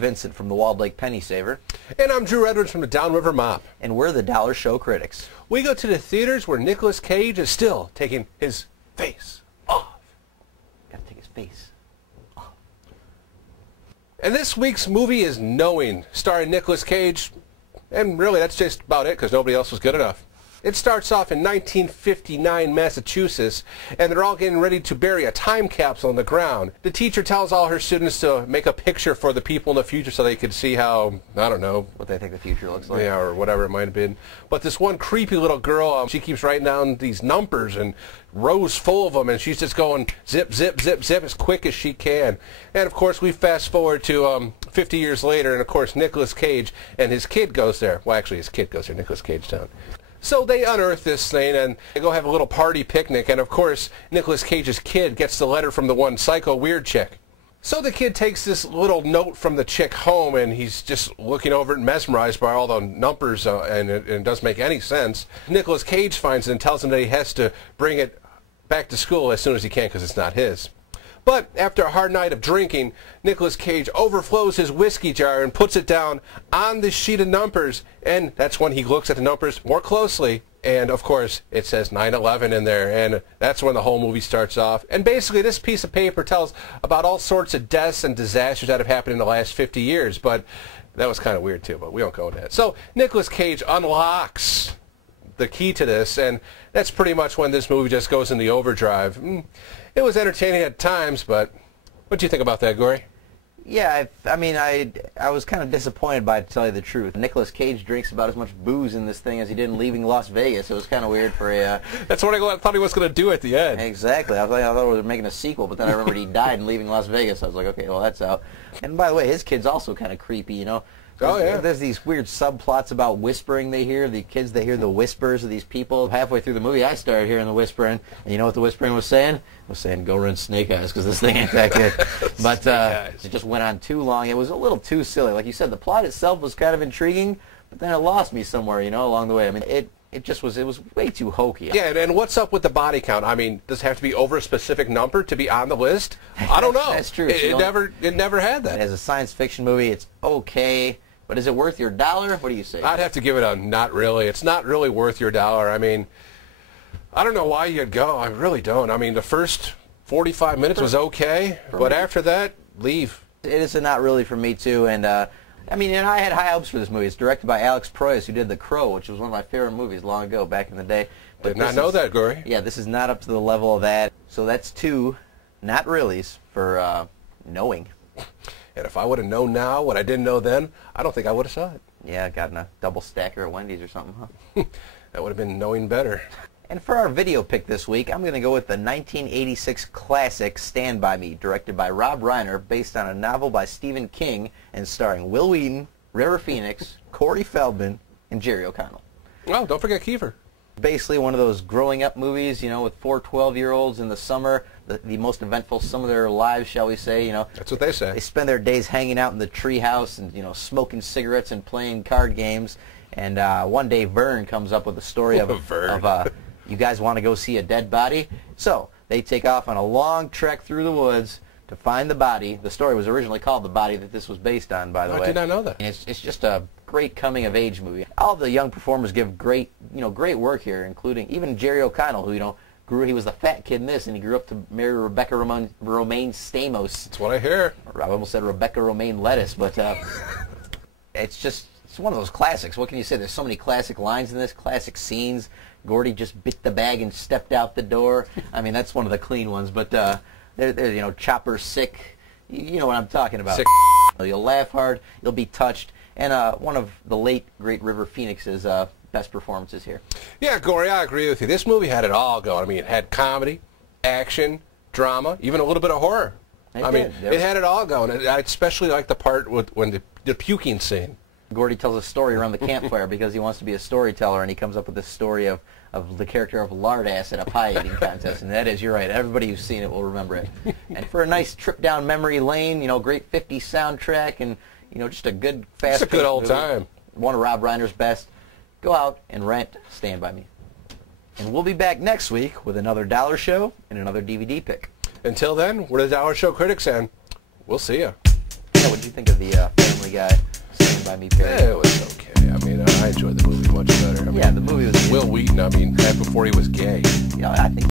Vincent from the Walled Lake Penny Saver. And I'm Drew Edwards from the Downriver Mop. And we're the Dollar Show Critics. We go to the theaters where Nicolas Cage is still taking his face off. Gotta take his face off. And this week's movie is Knowing, starring Nicolas Cage. And really, that's just about it, because nobody else was good enough. It starts off in 1959 Massachusetts, and they're all getting ready to bury a time capsule in the ground. The teacher tells all her students to make a picture for the people in the future so they could see how, I don't know, what they think the future looks like. Yeah, or whatever it might have been. But this one creepy little girl, she keeps writing down these numbers and rows full of them, and she's just going zip, zip, zip, zip as quick as she can. And of course, we fast forward to 50 years later, and of course, Nicolas Cage and his kid goes there. Well, actually, his kid goes there, Nicolas Cage Town. So they unearth this thing, and they go have a little party picnic, and of course, Nicolas Cage's kid gets the letter from the one psycho weird chick. So the kid takes this little note from the chick home, and he's just looking over it, mesmerized by all the numbers, and it doesn't make any sense. Nicolas Cage finds it and tells him that he has to bring it back to school as soon as he can because it's not his. But after a hard night of drinking, Nicolas Cage overflows his whiskey jar and puts it down on this sheet of numbers, and that's when he looks at the numbers more closely, and of course it says 9/11 in there, and that's when the whole movie starts off. And basically this piece of paper tells about all sorts of deaths and disasters that have happened in the last 50 years, but that was kind of weird too, but we don't go into that. So Nicolas Cage unlocks the key to this, and that's pretty much when this movie just goes into overdrive. It was entertaining at times, but what do you think about that, Gory? Yeah, I mean, I was kind of disappointed by it, to tell you the truth. Nicolas Cage drinks about as much booze in this thing as he did in Leaving Las Vegas. It was kind of weird for a... That's what I thought he was going to do at the end. Exactly. I thought we were making a sequel, but then I remembered he died in Leaving Las Vegas. I was like, okay, well, that's out. And by the way, his kid's also kind of creepy, you know. Oh, yeah. There's these weird subplots about whispering they hear. The kids, they hear the whispers of these people. Halfway through the movie, I started hearing the whispering. And you know what the whispering was saying? It was saying, go run Snake Eyes, because this thing ain't that good. But it just went on too long. It was a little too silly. Like you said, the plot itself was kind of intriguing, but then it lost me somewhere, you know, along the way. I mean, it was way too hokey. Yeah, and what's up with the body count? I mean, does it have to be over a specific number to be on the list? I don't know. That's true. It never had that. As a science fiction movie, it's okay. But is it worth your dollar? What do you say? I'd have to give it a not really. It's not really worth your dollar. I mean, I don't know why you'd go. I really don't. I mean, the first 45 minutes was okay, but after that, leave. It is a not really for me, too. And, I mean, and I had high hopes for this movie. It's directed by Alex Proyas, who did The Crow, which was one of my favorite movies long ago, back in the day. But did not know that, Gory. Yeah, this is not up to the level of that. So that's two not reallys for Knowing. And if I would have known now what I didn't know then, I don't think I would have saw it. Yeah, gotten a double stacker at Wendy's or something, huh? That would have been Knowing better. And for our video pick this week, I'm going to go with the 1986 classic Stand By Me, directed by Rob Reiner, based on a novel by Stephen King, and starring Will Wheaton, River Phoenix, Corey Feldman, and Jerry O'Connell. Well, don't forget Kiefer. Basically one of those growing up movies, you know, with 4 12-year-olds in the summer, the most eventful summer of their lives, shall we say, you know. That's what they say. They spend their days hanging out in the treehouse and, you know, smoking cigarettes and playing card games. And one day Vern comes up with a story of you guys want to go see a dead body? So they take off on a long trek through the woods to find the body. The story was originally called The Body that this was based on, by the way. I did not know that. And it's just a great coming-of-age movie. All the young performers give great work here, including even Jerry O'Connell, who, you know, he was the fat kid in this, and he grew up to marry Rebecca Romaine Stamos. That's what I hear. I almost said Rebecca Romaine Lettuce, but it's one of those classics. What can you say? There's so many classic lines in this, classic scenes. Gordy just bit the bag and stepped out the door. I mean, that's one of the clean ones, but there's, you know, Chopper sick. You know what I'm talking about. Sick. You'll laugh hard, you'll be touched, and one of the late, great River Phoenix's best performances here. Yeah, Gory, I agree with you. This movie had it all going. I mean, it had comedy, action, drama, even a little bit of horror. It had it all going. I especially like the part when the puking scene. Gordy tells a story around the campfire because he wants to be a storyteller, and he comes up with this story of the character of Lardass at a pie eating contest, and that is, you're right, everybody who's seen it will remember it. And for a nice trip down memory lane, you know, great 50s soundtrack, and, you know, just a good, fast-paced It's a good old movie. time. One of Rob Reiner's best. Go out and rent Stand By Me. And we'll be back next week with another Dollar Show and another DVD pick. Until then, we're the Dollar Show Critics, and we'll see you. Yeah, what did you think of the by me, period. Yeah, it was okay. I mean, I enjoyed the movie much better. I mean, Yeah, the movie was Will Wheaton, I mean, back before he was gay. Yeah, I think